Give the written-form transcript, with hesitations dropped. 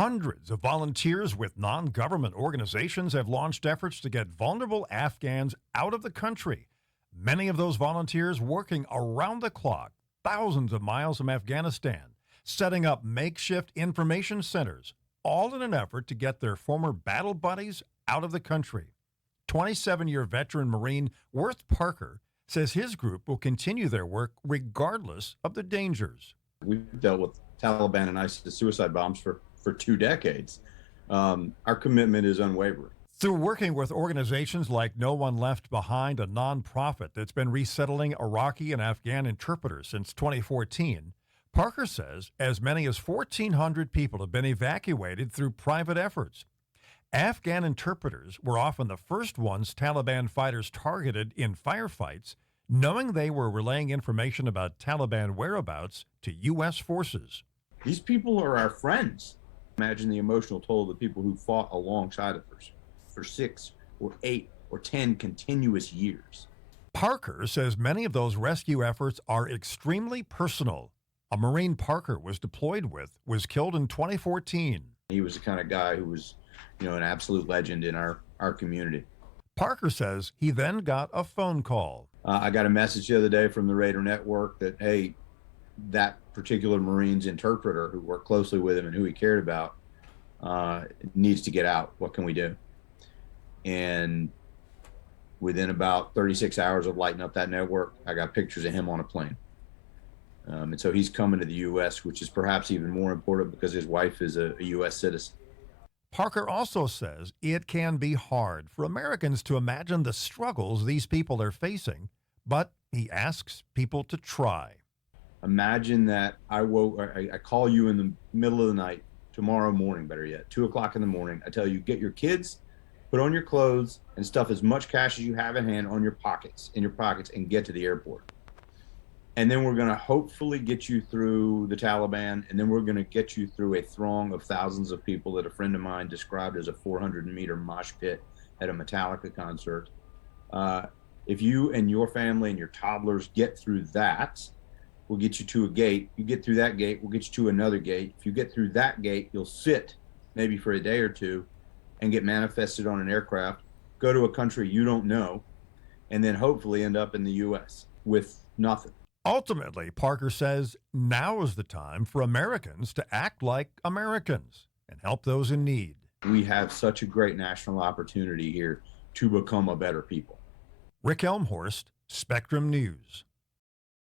Hundreds of volunteers with non-government organizations have launched efforts to get vulnerable Afghans out of the country. Many of those volunteers working around the clock, thousands of miles from Afghanistan, setting up makeshift information centers, all in an effort to get their former battle buddies out of the country. 27-year veteran Marine Worth Parker says his group will continue their work regardless of the dangers. We've dealt with Taliban and ISIS suicide bombs for 2 decades. Our commitment is unwavering. Through working with organizations like No One Left Behind, a nonprofit that's been resettling Iraqi and Afghan interpreters since 2014, Parker says as many as 1,400 people have been evacuated through private efforts. Afghan interpreters were often the first ones Taliban fighters targeted in firefights, knowing they were relaying information about Taliban whereabouts to U.S. forces. These people are our friends. Imagine the emotional toll of the people who fought alongside of us for 6 or 8 or 10 continuous years. Parker says many of those rescue efforts are extremely personal. A Marine Parker was deployed with was killed in 2014. He was the kind of guy who was, an absolute legend in our community. Parker says he then got a phone call. I got a message the other day from the Raider Network that, hey, that particular Marine's interpreter who worked closely with him and who he cared about needs to get out. What can we do? And within about 36 hours of lighting up that network, I got pictures of him on a plane. And so he's coming to the U.S., which is perhaps even more important because his wife is a U.S. citizen. Parker also says it can be hard for Americans to imagine the struggles these people are facing, but he asks people to try. Imagine that I call you in the middle of the night, tomorrow morning, better yet, 2 o'clock in the morning. I tell you, get your kids, put on your clothes, and stuff as much cash as you have in hand in your pockets, and get to the airport. And then we're going to hopefully get you through the Taliban, and then we're going to get you through a throng of thousands of people that a friend of mine described as a 400-meter mosh pit at a Metallica concert. If you and your family and your toddlers get through that, we'll get you to a gate. You get through that gate, we'll get you to another gate. If you get through that gate, you'll sit maybe for a day or two and get manifested on an aircraft, go to a country you don't know, and then hopefully end up in the U.S. with nothing. Ultimately, Parker says now is the time for Americans to act like Americans and help those in need. We have such a great national opportunity here to become a better people. Rick Elmhorst, Spectrum News.